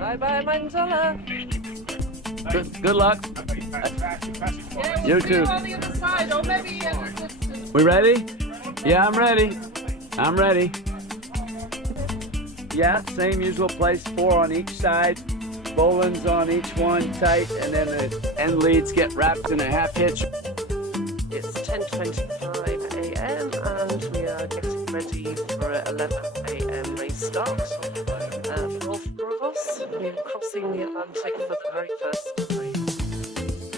Bye-bye, Mindelo. Good luck. Yeah, You we'll see too. you on the other side, or maybe in the distance. We ready? Yeah, I'm ready. I'm ready. Yeah, same usual place, 4 on each side. Bowlines on each one tight, and then the end leads get wrapped in a half hitch. It's 10:25 a.m. and we are getting ready for an 11 a.m. race start. All 4 of us, we're crossing the Atlantic for the very first time.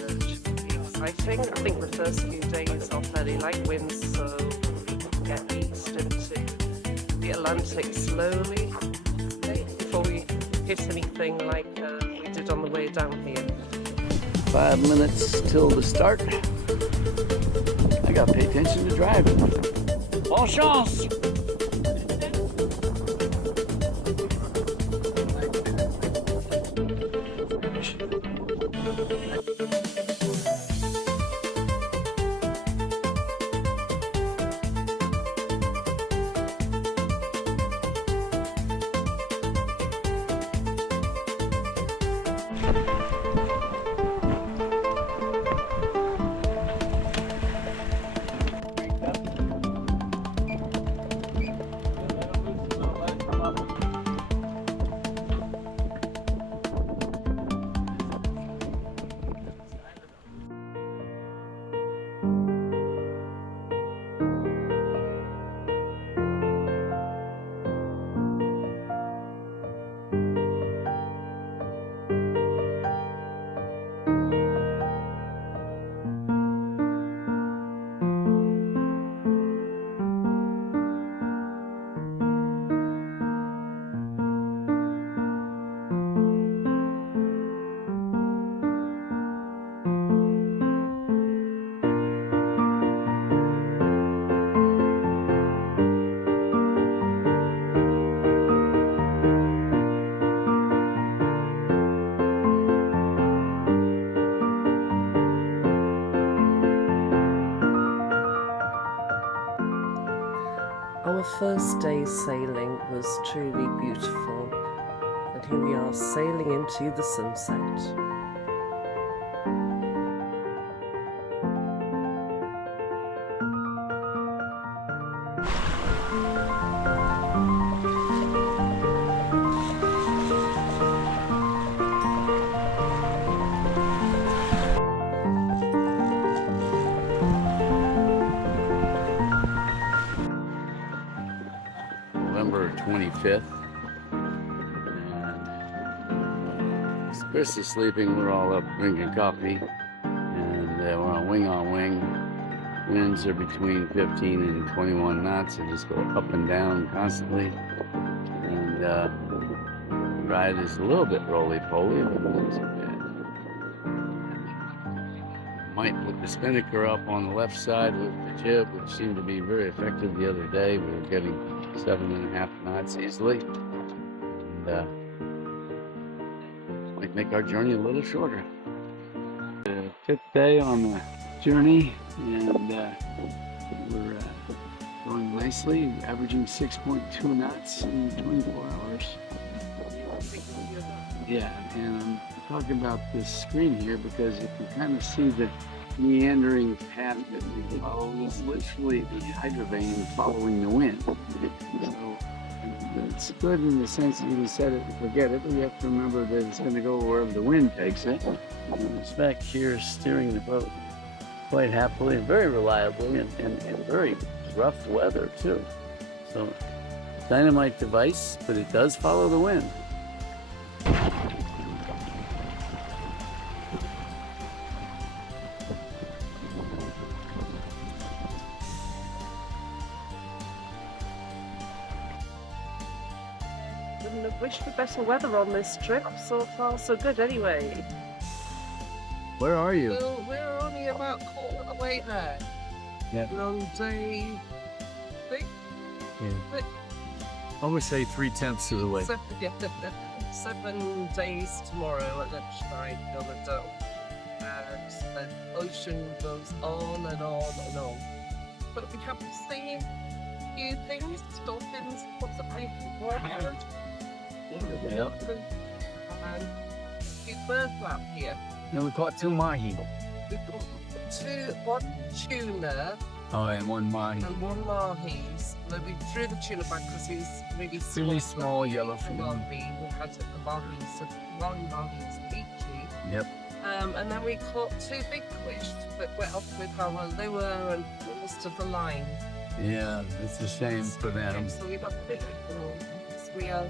It should be exciting. I think the first few days are fairly light winds, so we can get eased into the Atlantic slowly before we hit anything like we did on the way down here. 5 minutes till the start. I gotta pay attention to driving. Bon chance! Our first day's sailing was truly beautiful, and here we are sailing into the sunset. November 25th. And Chris is sleeping. We're all up drinking coffee. And we're on wing. Winds are between 15 and 21 knots. They just go up and down constantly. And the ride is a little bit roly-poly, but not so bad. Might put the spinnaker up on the left side with the jib, which seemed to be very effective the other day. We were getting 7.5 knots easily, and might make our journey a little shorter. The 5th day on the journey, and we're going nicely, averaging 6.2 knots in 24 hours. Yeah, and I'm talking about this screen here because if you kind of see the meandering path that we follow is literally the hydrovane following the wind. So it's good in the sense that you can set it and forget it, but you have to remember that it's going to go wherever the wind takes it. And it's back here steering the boat quite happily and very reliably and very rough weather too. So dynamite device, but it does follow the wind. Couldn't have wished for better weather on this trip. So far, so good anyway. Where are you? Well, we're only about a quarter of the way there. Yeah. We're on day 6. Yeah. I would say 3/10 of the way. 7 days tomorrow at lunchtime till the dome. And the ocean goes on and on and on. But we have seen a few things, dolphins, possibly. Yeah. and a few birds out here. And we caught 2 mahi. We've got one tuna Oh, and 1 mahi. and 1 mahis. Then we threw the tuna back because he was really small. Really small yellow Mahi. fin. We had the mahis, so 1 mahis each. Yep. And then we caught 2 big fish that went off with our lure and most of the line. Yeah, it's a shame for them. So we got fish. We are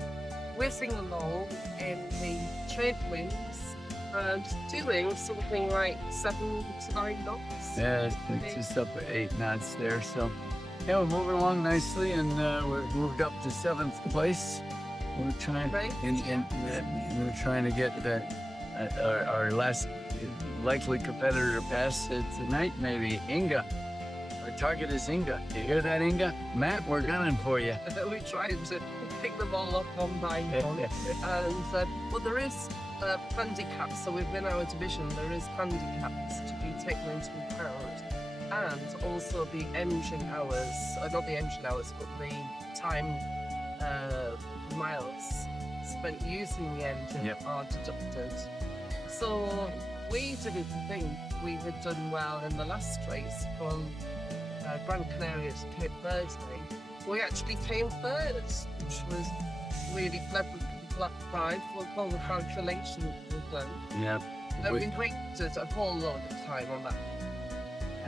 whizzing along in the trade winds and doing something like 7 to 9 knots. Yeah, it's just up at 8 knots there. So, yeah, we're moving along nicely, and we're moved up to 7th place. We're trying, Right. we're trying to get our last likely competitor past tonight, maybe Inga. Our target is Inga. You hear that, Inga? Matt, we're gunning for you. We tried to pick them all up one by one. And well, there is handicaps. So within our division, there is handicaps to be taken into account, and also the engine hours. Not the engine hours, but the time miles spent using the engine Yep. are deducted. So we didn't think we had done well in the last race from Gran Canaria to Cape Verde. We actually came third, which was really pleasant and gratified for all the calculations we've done. Yeah. And we wasted a whole lot of time on that.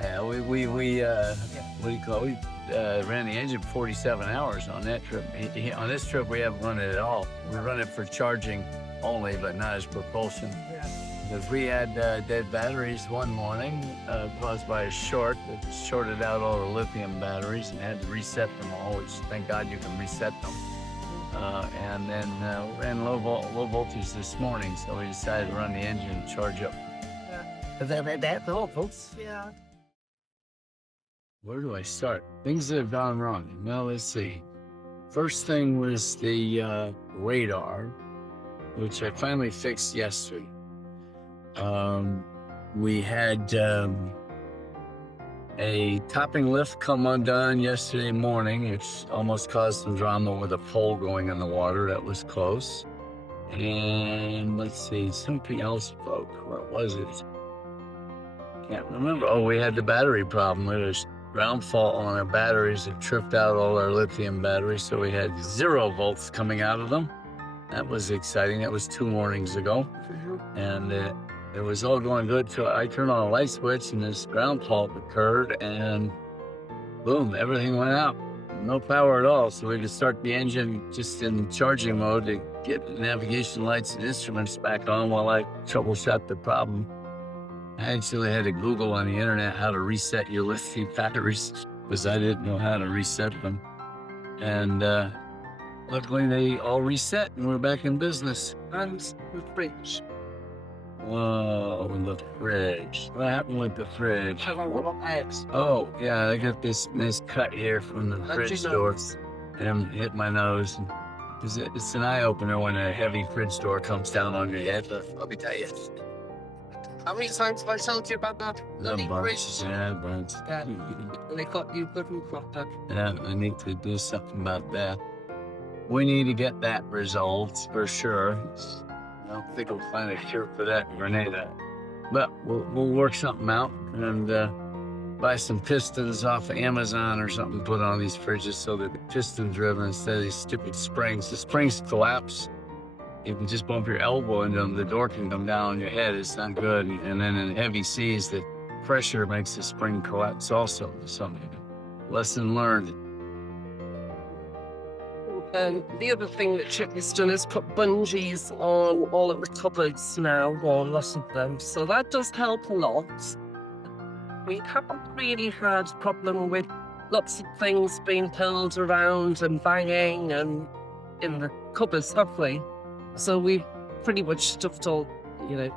Yeah, what do you call it? We ran the engine 47 hours on that trip. On this trip, we haven't run it at all. We run it for charging only, but not as propulsion. Yeah. Because we had dead batteries one morning caused by a short that shorted out all the lithium batteries and had to reset them all, which thank God you can reset them. And then ran low voltage this morning, so we decided to run the engine and charge up. Yeah. That's all, folks. Yeah. Where do I start? Things that have gone wrong. Well, let's see. First thing was the radar, which I finally fixed yesterday. We had a topping lift come undone yesterday morning, which almost caused some drama with a pole going in the water. That was close. And let's see, something else broke. What was it? Can't remember. Oh, we had the battery problem. There was ground fault on our batteries that tripped out all our lithium batteries, so we had 0 volts coming out of them. That was exciting. That was 2 mornings ago. And it was all going good till I turned on a light switch and this ground fault occurred, and boom, everything went out. No power at all. So we had to start the engine just in charging mode to get the navigation lights and instruments back on while I troubleshot the problem. I actually had to Google on the internet how to reset your lithium batteries because I didn't know how to reset them. And luckily they all reset and we're back in business. And the fridge. Whoa, the fridge. What happened with the fridge? Have a little eggs. Oh, yeah, I got this nice cut here from the fridge door. And it hit my nose. It's an eye-opener when a heavy fridge door comes down on your head. Let me tell you. How many times have I told you about that? Bloody fridge. Yeah, but Yeah. And they got you good and proper. yeah, I need to do something about that. We need to get that resolved for sure. I don't think we'll find a cure for that in Grenada. But we'll work something out and buy some pistons off of Amazon or something, put on these fridges so that the piston's driven instead of these stupid springs. The springs collapse. You can just bump your elbow into them, the door can come down on your head. It's not good. And then in heavy seas, the pressure makes the spring collapse also. So, lesson learned. And the other thing that Chip has done is put bungees on all of the cupboards now, or a lot of them. So that does help a lot. We haven't really had a problem with lots of things being pulled around and banging and in the cupboards, have we? So we've pretty much stuffed all,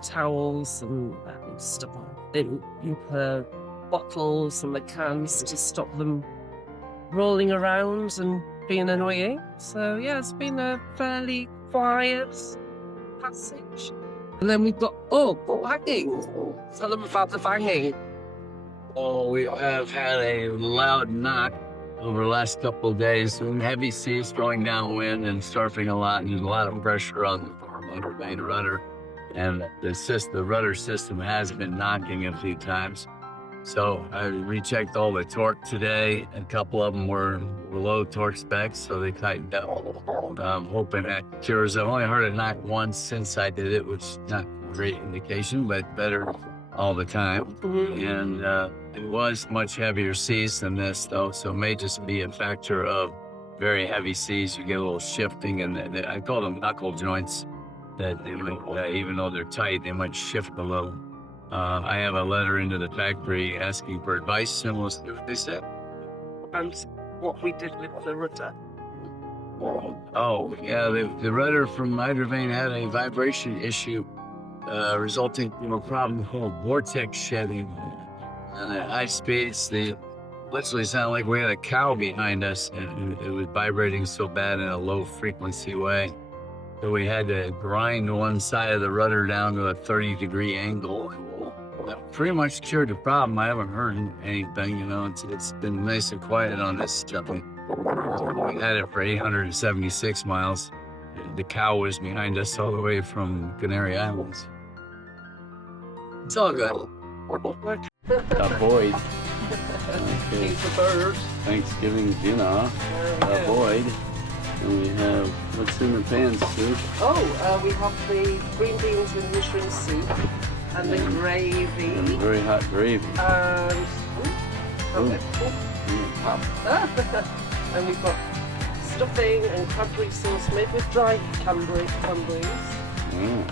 towels and stuff in the bottles and the cans to stop them rolling around and being annoying. So yeah, it's been a fairly quiet passage. And then we've got banging. Tell them about the banging. Oh, we have had a loud knock over the last couple of days. Some heavy seas going downwind and surfing a lot, and there's a lot of pressure on main rudder, and the rudder system has been knocking a few times. So I rechecked all the torque today. A couple of them were below torque specs, so they tightened up. I'm hoping that cures. I've only heard it knock once since I did it, which is not a great indication, but better all the time. And it was much heavier seas than this, though, so it may just be a factor of very heavy seas. You get a little shifting, and I call them knuckle joints, that they might, even though they're tight, they might shift a little. I have a letter into the factory asking for advice, similar to what they said. And what we did with the rudder. Oh, yeah, the rudder from Hydrovane had a vibration issue resulting from a problem called vortex shedding. And at high speeds, they literally sounded like we had a cow behind us, and it was vibrating so bad in a low frequency way. So we had to grind one side of the rudder down to a 30-degree angle. That pretty much cured the problem. I haven't heard anything, it's been nice and quiet on this jumping. We had it for 876 miles. The cow was behind us all the way from Canary Islands. It's all good. Avoid. Okay. He's a bird. Thanksgiving dinner. Avoid. And we have, what's in the pan, Sue? Oh, we have the green beans and mushroom soup and the gravy. And very hot gravy. And and we've got stuffing and cranberry sauce made with dry cranberries. Mm.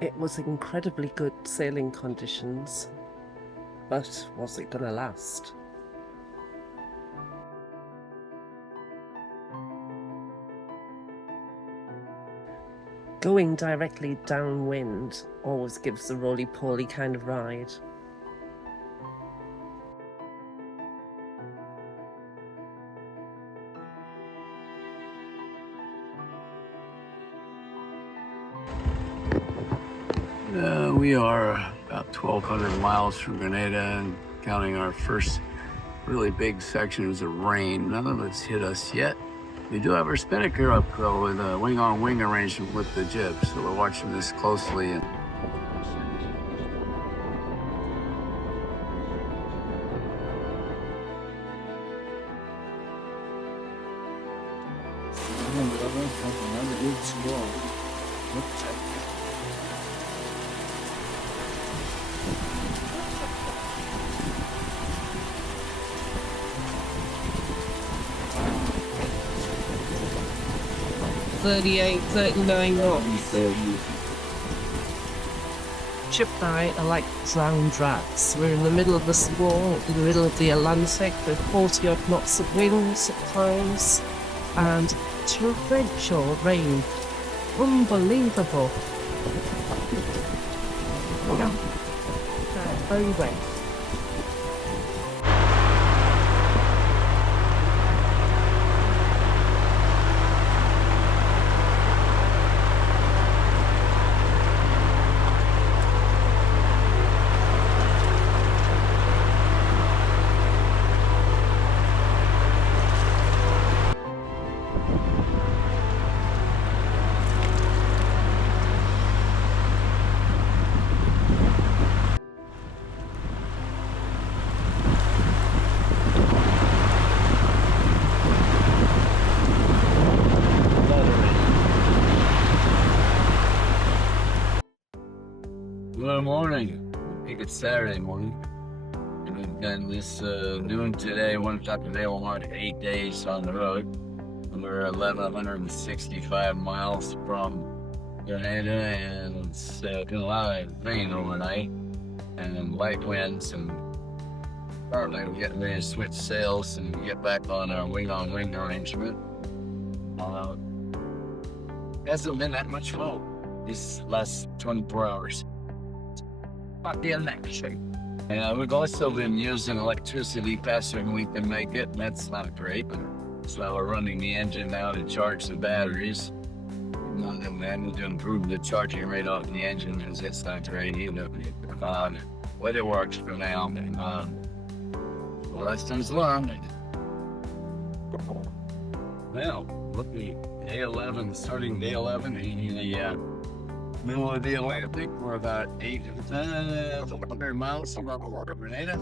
It was incredibly good sailing conditions, but was it going to last? Going directly downwind always gives a roly-poly kind of ride. We are about 1,200 miles from Grenada and counting our first really big sections of rain. None of it's hit us yet. We do have our spinnaker up though with a wing-on-wing arrangement with the jib, so we're watching this closely. And another good squall. $38, $39 knots. Chip and I are like drowned rats. We're in the middle of the squall, in the middle of the Atlantic, with 40 odd knots of winds at times, and torrential rain. Unbelievable. Very wet. Good morning. I think it's Saturday morning. And we've done this noon today, 1 o'clock today. We're on 8 days on the road. And we're 1,165 miles from Grenada, and it's been a lot of rain overnight and light winds, and apparently we're getting ready to switch sails and get back on our wing-on-wing arrangement. Hasn't been that much flow these last 24 hours. About the electric. And we've also been using electricity faster than we can make it, and that's not great. So we're running the engine now to charge the batteries. and then to improve the charging rate off the engine as it's not great either. But it works for now. Lessons learned. Well, looking day 11, starting day 11 in the middle of the Atlantic. We're about 800 miles from Grenada.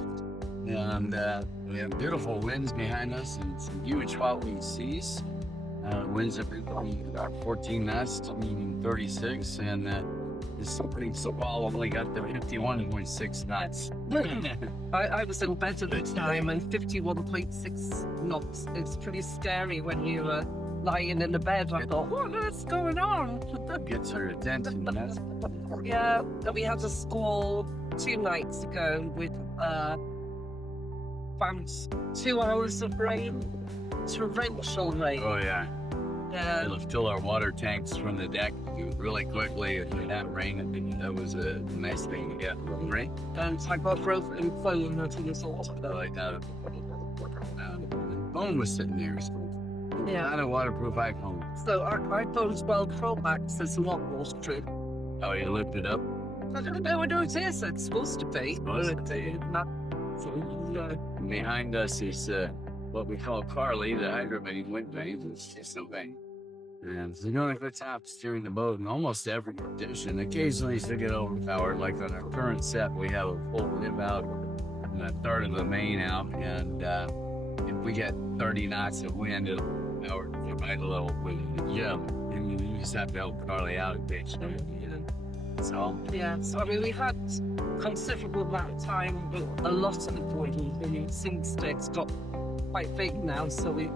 And we have beautiful winds behind us and some huge swelling seas. Winds have been about 14 knots to 36, and this pretty squall only got to 51.6 knots. I was in bed at the time, and 51.6 knots. It's pretty scary when you were lying in the bed. I thought, what is going on? Gets her attention. That's Yeah, and we had a squall 2 nights ago with about 2 hours of rain, torrential rain. oh yeah. Yeah, It'll fill our water tanks from the deck really quickly if we have rain. That was a nice thing to get, right? and I got broken phone as a result of that. Like the phone was sitting there. Yeah. Not a waterproof iPhone. So our iPhone 12 Pro Max is not waterproof. Oh, you lifted up? I don't know what it is. It's supposed to be. Supposed to be. Not, so, Behind us is what we call Carly, the hydromain wind vane. It's just a vane. And so the only good time steering the boat in almost every condition. Occasionally it's to get overpowered, like on our current set, we have a full rib out and a third of the main out. And if we get 30 knots of wind, it'll power right a little with and you just have to help Carly out occasionally. So yeah, so I mean, we had considerable amount of time, but a lot of the wind sink sticks got quite big now, so we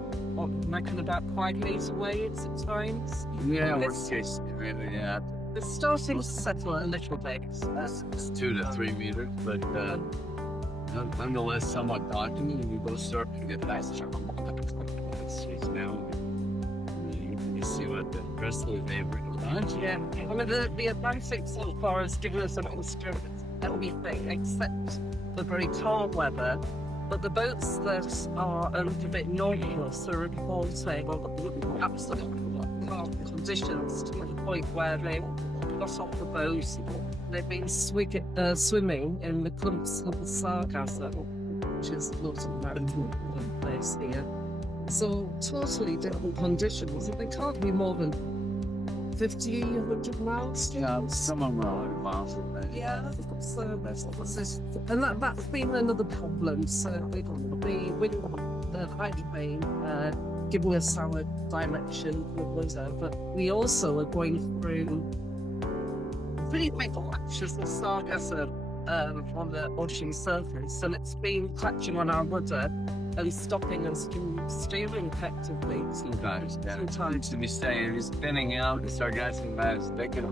reckon about 5 meters away at times. yeah, worst case, really, yeah. It's starting to settle a little bit. It's 2 to 3 meters, but nonetheless somewhat daunting. And we both start to get faster. It's now you see what the rest of the day brings on. Yeah, I mean, the Atlantic so far has given us a mixture of everything except the very calm weather. But the boats that are a little bit nautilus are reporting absolutely calm conditions to the point where they got off the boat. They've been swimming in the clumps of the sargassum, which is a lot of mountain place here. So totally different conditions. They can't be more than 50, 100 miles. Yeah, some of them are 100 miles. Yeah, so and that's been another problem. So with the wind, the hydroplane giving us our direction, but we also are going through pretty big patches of sargassum on the ocean surface, and it's been catching on our rudder and stopping us from steering effectively. Sometimes, yeah. Sometimes. To be staying, it's spinning out. The sargassum is thicker.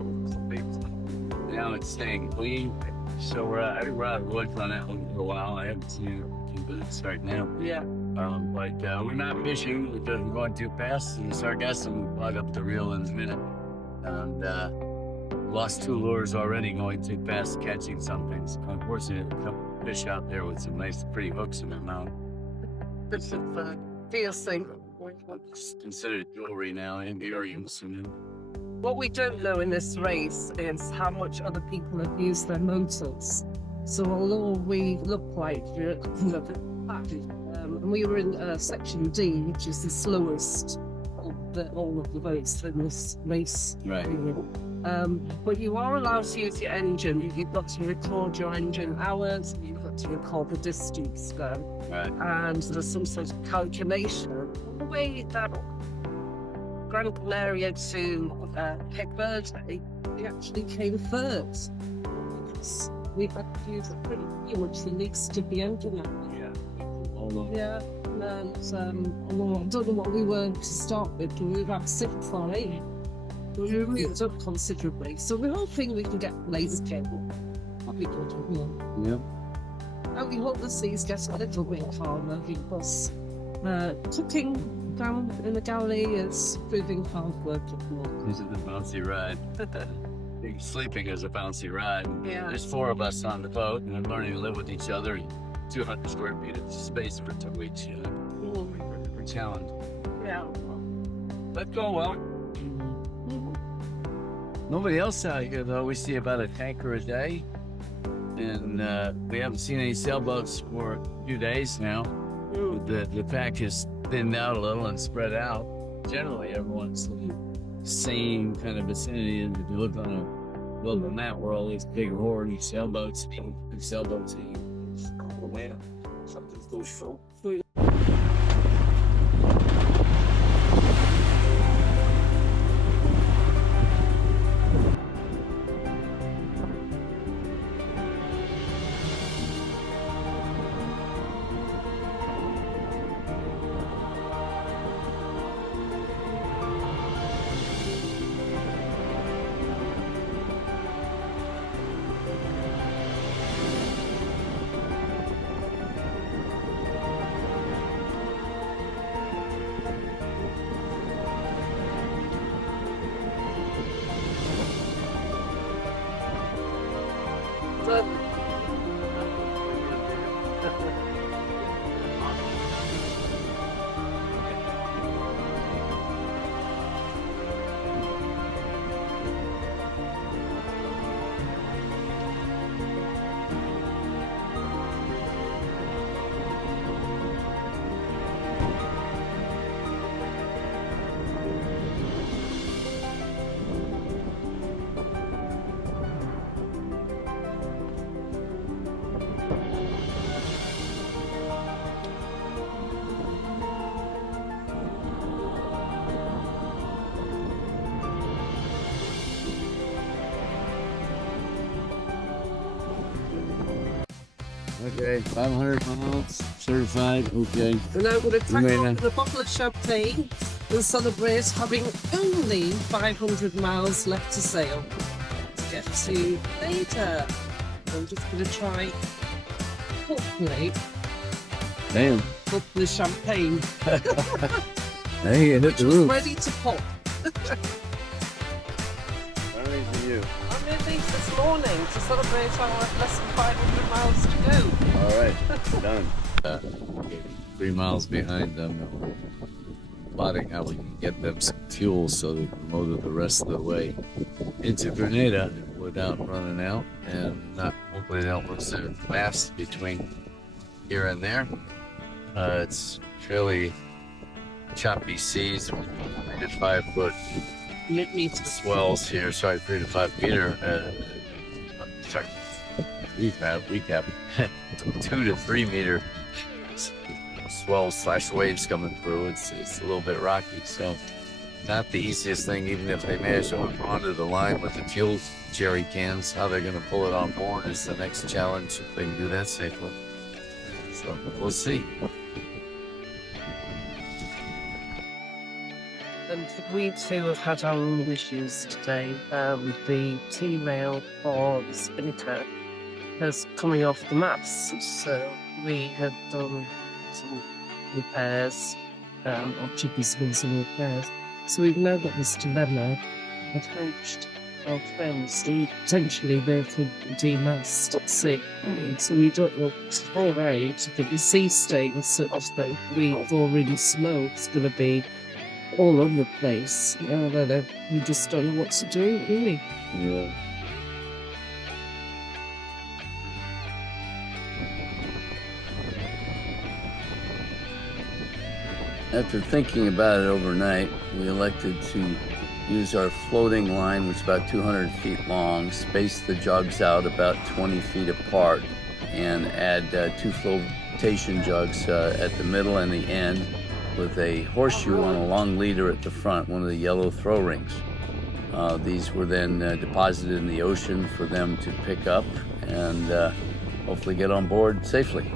Now it's staying clean. So I think we're out of wood on that one for a while. I haven't seen it in boots right now. Yeah. But we're not fishing because we're going too fast, and the sargassum will plug up the reel in a minute. And lost 2 lures already going too fast, catching something. So unfortunately, a couple of fish out there with some nice, pretty hooks in their mouth. Bits of piercing. It's considered jewelry now, and earrings. What we don't know in this race is how much other people have used their motors. So although we look like we're and we were in section D, which is the slowest of all of the boats in this race. Right. But you are allowed to use your engine. You've got to record your engine hours. You've got to record the distance then. Right. And there's some sort of calculation. The way that Gran Canaria to Cape Verde, we actually came first. We had to use pretty much the least of the engine. Yeah. And although I don't know what we were to start with, we were about 6 or 8. We moved up considerably. So we're hoping we can get laser cable. That'd be good, wouldn't it? Yep. And we hope the seas get a little bit calmer because cooking down in the galley is proving hard work at the moment. This is a bouncy ride. Sleeping is a bouncy ride. Yeah. There's 4 of us on the boat, and we're learning to live with each other. 200 square feet of space for 2 each. We're challenged. Yeah. But go well. Nobody else out here though. We see about a tanker a day, and we haven't seen any sailboats for a few days now. The pack has thinned out a little and spread out. Generally, everyone's in the same kind of vicinity. And if you look on a global map, where all these big horny sailboats, Well, something's too short. Okay, 500 miles, certified, okay. We're now going to You may crack on not- with a bottle of champagne and celebrate having only 500 miles left to sail. To get to later. I'm just going to try, hopefully champagne. Hey, you hit the roof. Ready to pop. You. I'm in these this morning to celebrate our less than 500 miles to go. All right, done. 3 miles behind them. Plotting how we can get them some fuel so they can motor the rest of the way into Grenada without running out, and hopefully they'll lose their mast between here and there. It's fairly choppy seas, 3 to 5 foot Mid-meter. swells here. Sorry, 3 to 5 meter. Sorry, recap. 2 to 3 meter swells / waves coming through. It's a little bit rocky, so not the easiest thing. Even if they manage to hook onto the line with the fuel jerry cans, how they're going to pull it on board is the next challenge. If they can do that safely, so we'll see. And we too have had our own issues today. The T-rail for the spinnaker is coming off the maps, so we have done some repairs, or Chippy's done some repairs. So we've now got this dilemma. Approached our friends who potentially they could demast at sea. So we don't know all right. The sea state was sort of that we've already slow. It's going to be all over the place. I don't know. We just don't know what to do, really. Yeah. After thinking about it overnight, we elected to use our floating line, which is about 200 feet long, space the jugs out about 20 feet apart, and add 2 flotation jugs at the middle and the end, with a horseshoe on a long leader at the front, one of the yellow throw rings. These were then deposited in the ocean for them to pick up and hopefully get on board safely.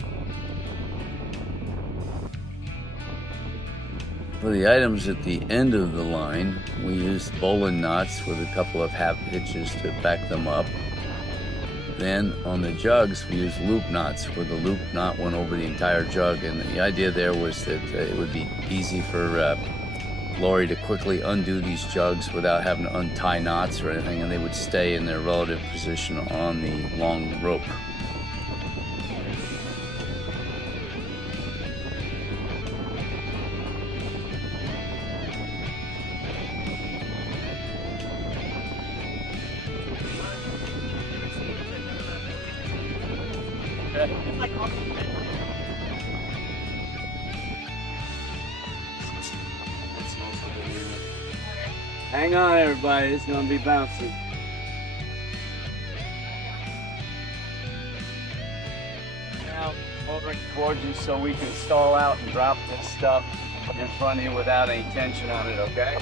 For the items at the end of the line, we used bowline knots with a couple of half hitches to back them up. Then on the jugs, we used loop knots where the loop knot went over the entire jug, and the idea there was that it would be easy for Lori to quickly undo these jugs without having to untie knots or anything, and they would stay in their relative position on the long rope. Hang on, everybody. It's gonna be bouncy. Now, moving towards you so we can stall out and drop this stuff in front of you without any tension on it, okay?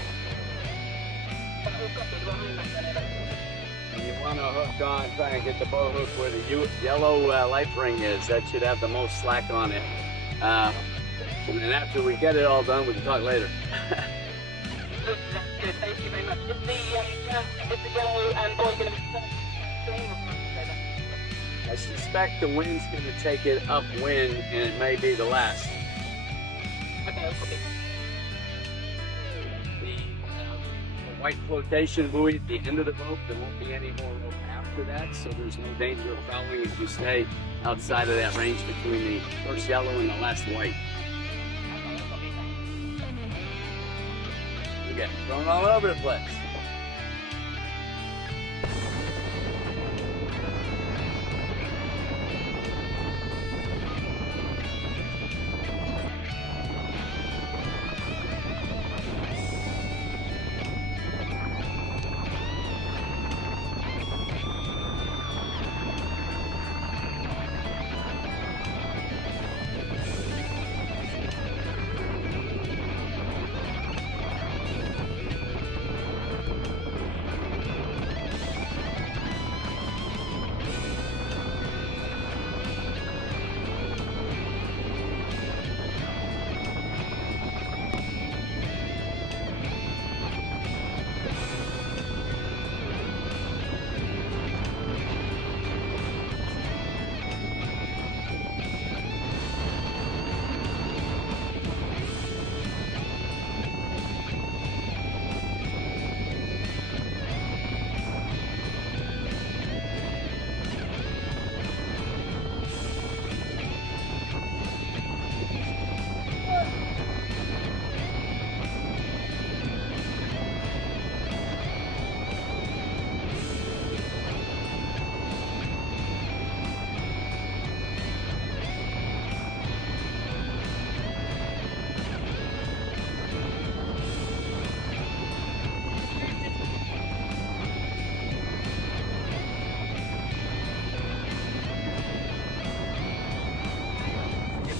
And you want to hook on, try and get the bow hook where the yellow light ring is. That should have the most slack on it. And then after we get it all done, we can talk later. Thank you very much. Is the yellow and boy going to be I suspect the wind's going to take it upwind, and it may be the last. Okay, okay. The white flotation buoy at the end of the rope, there won't be any more rope after that, so there's no danger of fouling if you stay outside of that range between the first yellow and the last white. You get thrown all over the place.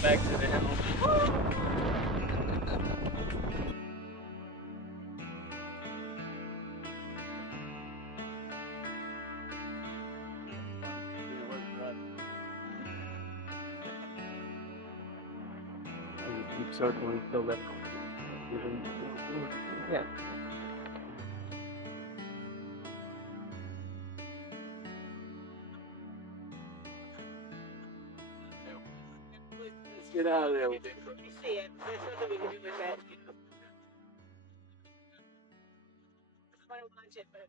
Back to the helm. Keep circling till that. Yeah. Get out of there. You see it. There's nothing we can do with that. Final budget, but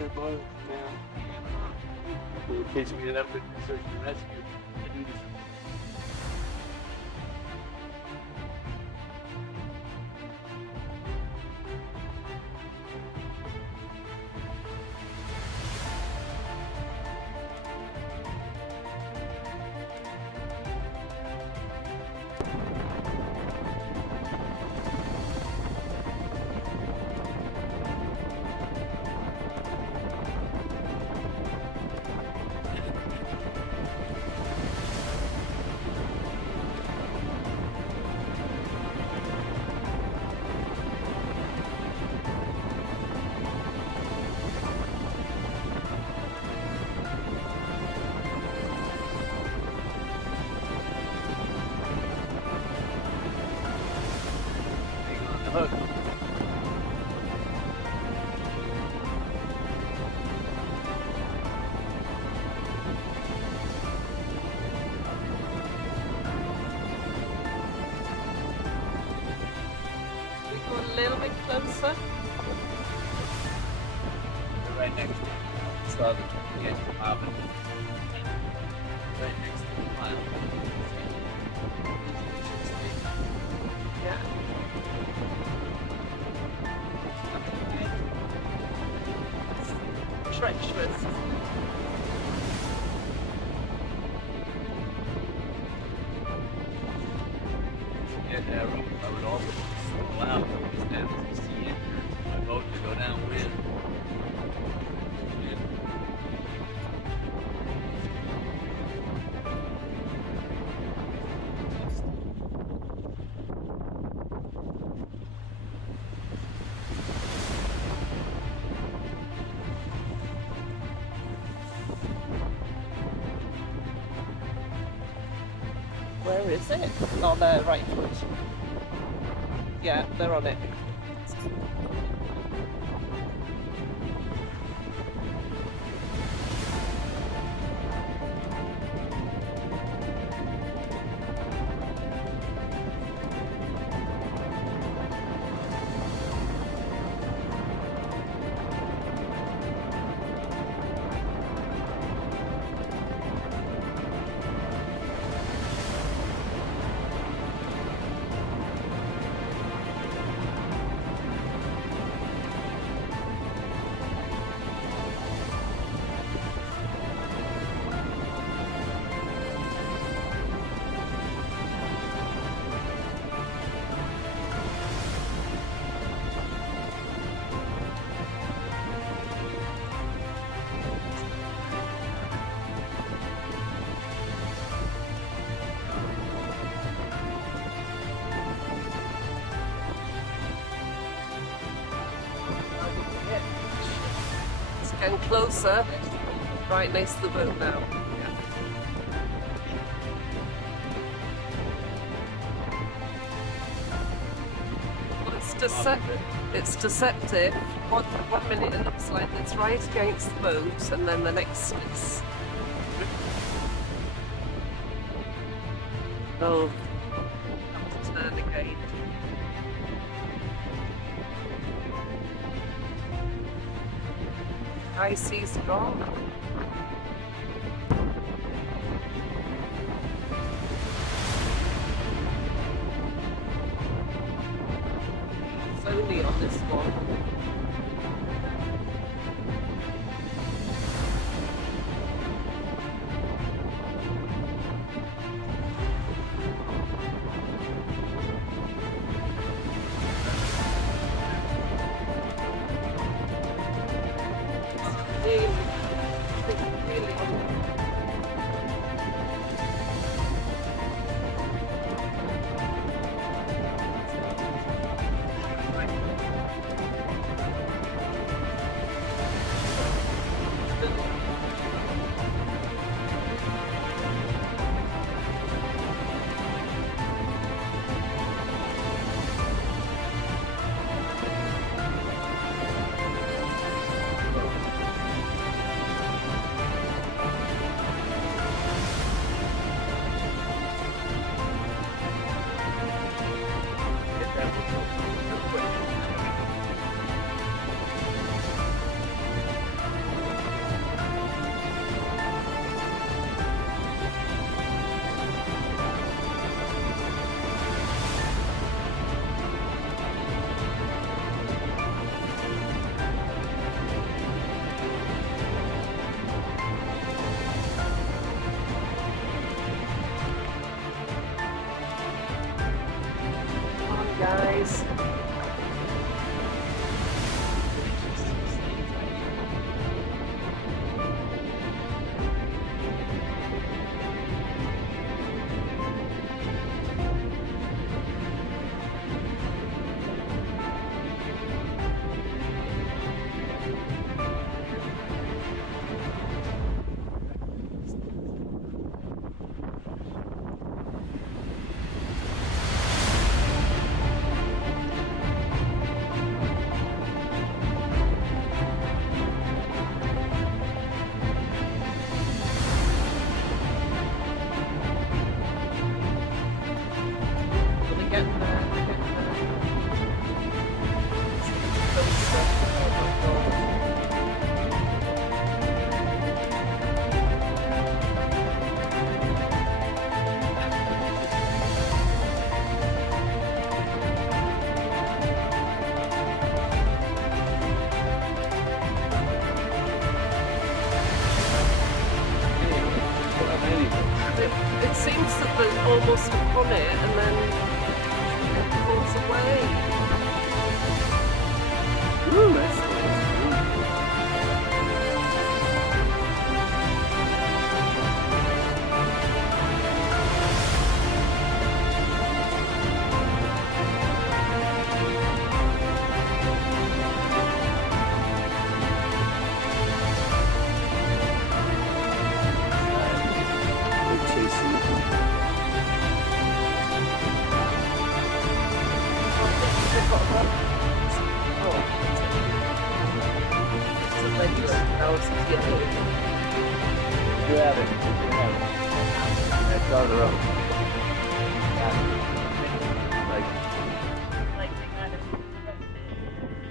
They're both now. In case we end up with search and rescue. Hook. We go a little bit closer. They're right next to you. Start the edge of the mountain. Right next to the pile. Yeah. get there, I would also slow out because then as you see my boat to go downwind. Where is it? Oh, there, right foot. Yeah, they're on it. It's getting closer. Right next to the boat now. Well, it's deceptive. One minute it looks like it's right against the boat, and then the next it's. Oh, have to turn again. I see strong. It's only on this one. Guys. It seems that they're almost upon it, and then pulls away. Woo, that's nice. We're chasing it. So then you know it's getting Grab it. Grab it. That's on the rope. Like,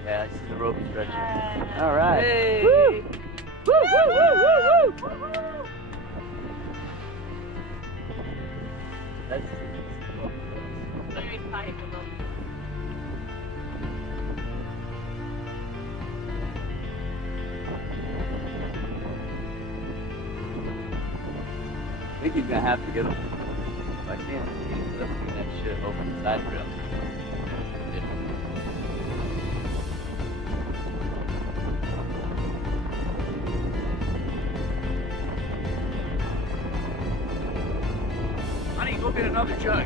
yeah, I see the rope stretching. All right. Hey. Woo! Woo, woo, woo, woo, woo! That's Very tight. I think he's gonna have to get him. If I can't see him lifting that shit over the side rail. Honey, go get another jug.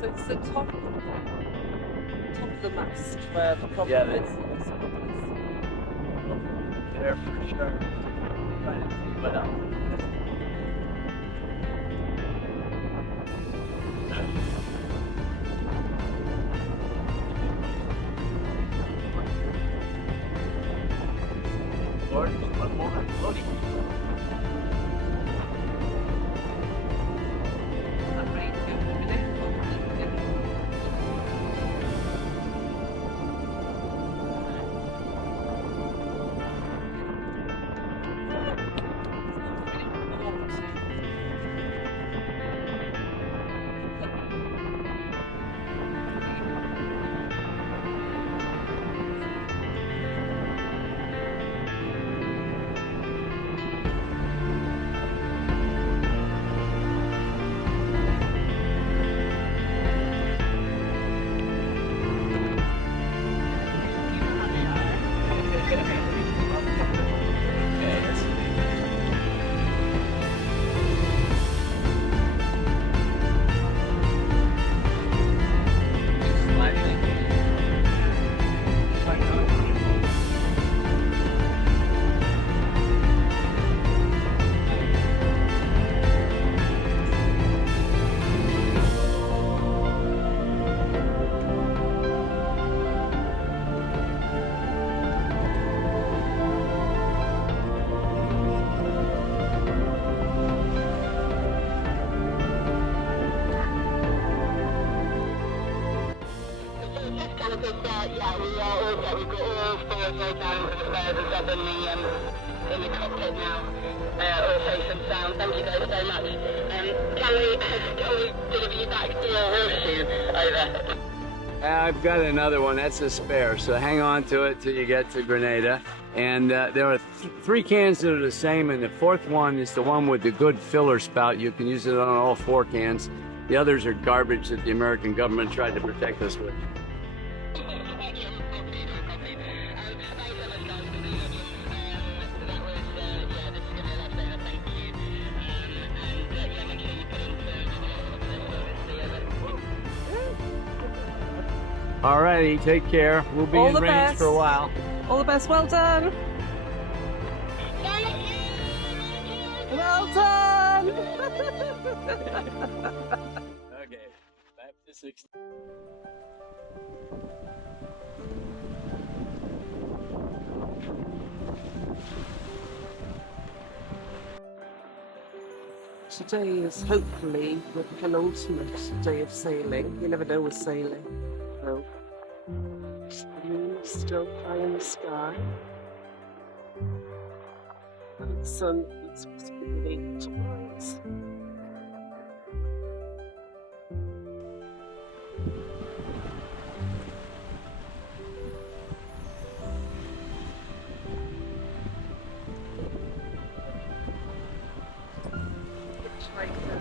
So it's the top of the mast where the problem Yeah, is. There for sure. Trying to see what else. Lord, just one more floating. Not ready to go in a minute. Yeah, we are all set. We've got all 4 of those down, the spares and stuff in the cockpit now. All safe and sound. Thank you guys so much. Can we deliver you back to your horseshoe? Over. I've got another one. That's a spare. So hang on to it till you get to Grenada. And there are 3 cans that are the same, and the 4th one is the one with the good filler spout. You can use it on all 4 cans. The others are garbage that the American government tried to protect us with. Alrighty, take care. We'll be All in the range best. for a while. All the best. Well done. Well done. Okay, back to 60. Today is hopefully the penultimate day of sailing. You never know with sailing. So, the moon is still high in the sky. And the sun is supposed to be beginning to rise. Like that.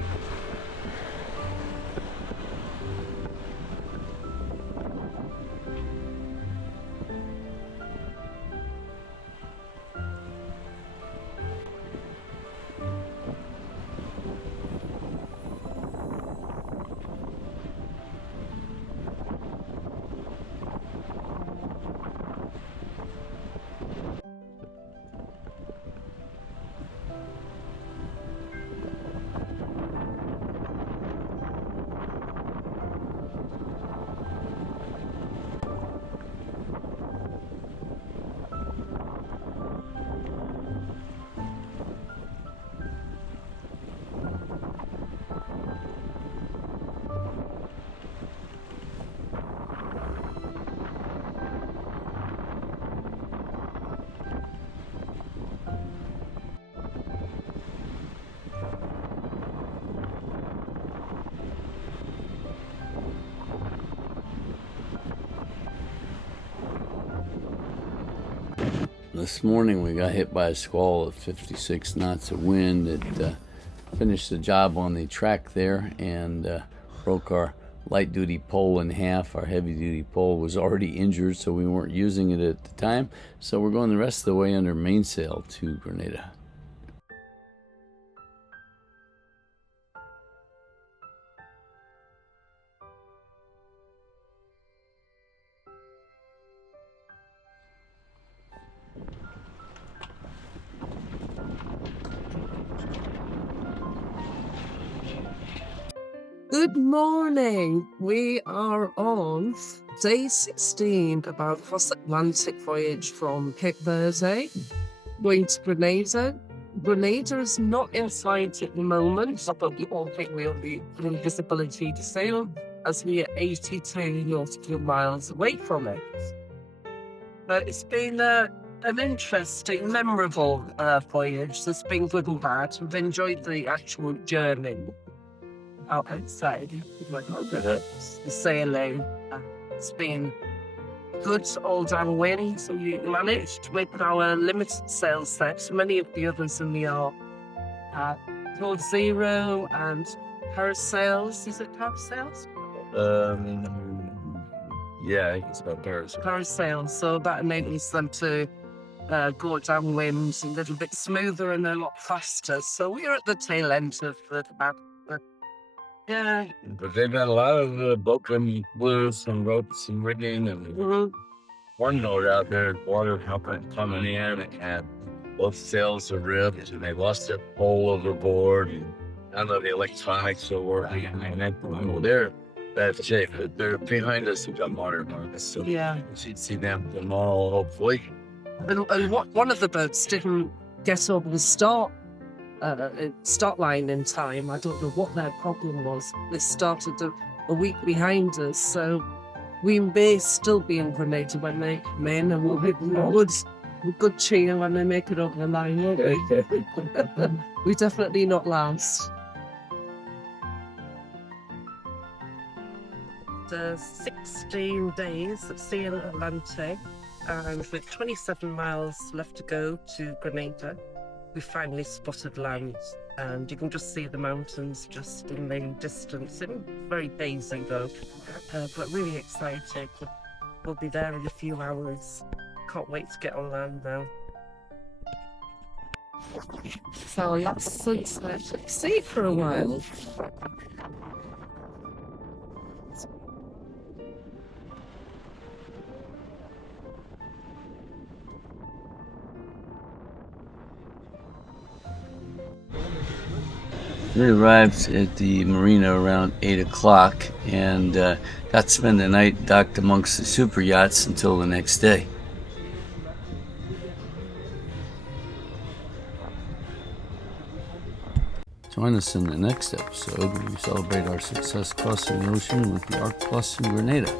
This morning we got hit by a squall of 56 knots of wind. It finished the job on the track there and broke our light duty pole in half. Our heavy duty pole was already injured, so we weren't using it at the time. So we're going the rest of the way under mainsail to Grenada. Good morning. We are on day 16 of our cross-Atlantic voyage from Cape Verde, going to Grenada. Grenada is not in sight at the moment, but we all think we'll be in visibility to sail as we are 82 nautical miles away from it. But it's been an interesting, memorable voyage. There's been good and bad. We've enjoyed the actual journey outside, the sailing. It's been good all downwind, so we managed with our limited sail set. Many of the others in the are Code Zero and parasails. Is it parasails? Yeah, it's about parasail. Parasails, so that enables them to go downwind a little bit smoother and a lot faster. So we're at the tail end of the yeah. But they've got a lot of boatman blues and ropes and rigging and one note out there, water coming in, and both sails are ripped, and they lost their pole overboard, and none of the electronics are working. And they're bad shape, but they're behind us. We've got water marks, so Yeah. you should see them tomorrow, hopefully. And one of the boats didn't get over the start line in time. I don't know what their problem was. They started a week behind us, so we may still be in Grenada when they come in, and we'll give them a good cheer when they make it over the line, won't we? We definitely not last. After 16 days at sea in the Atlantic, and with 27 miles left to go to Grenada, we finally spotted land, and you can just see the mountains just in the distance. It's very hazy though, but really exciting. We'll be there in a few hours. Can't wait to get on land now. So last sunset at sea for a while. We arrived at the marina around 8 o'clock and got to spend the night docked amongst the super yachts until the next day. Join us in the next episode when we celebrate our success crossing the ocean with the Arc Plus in Grenada.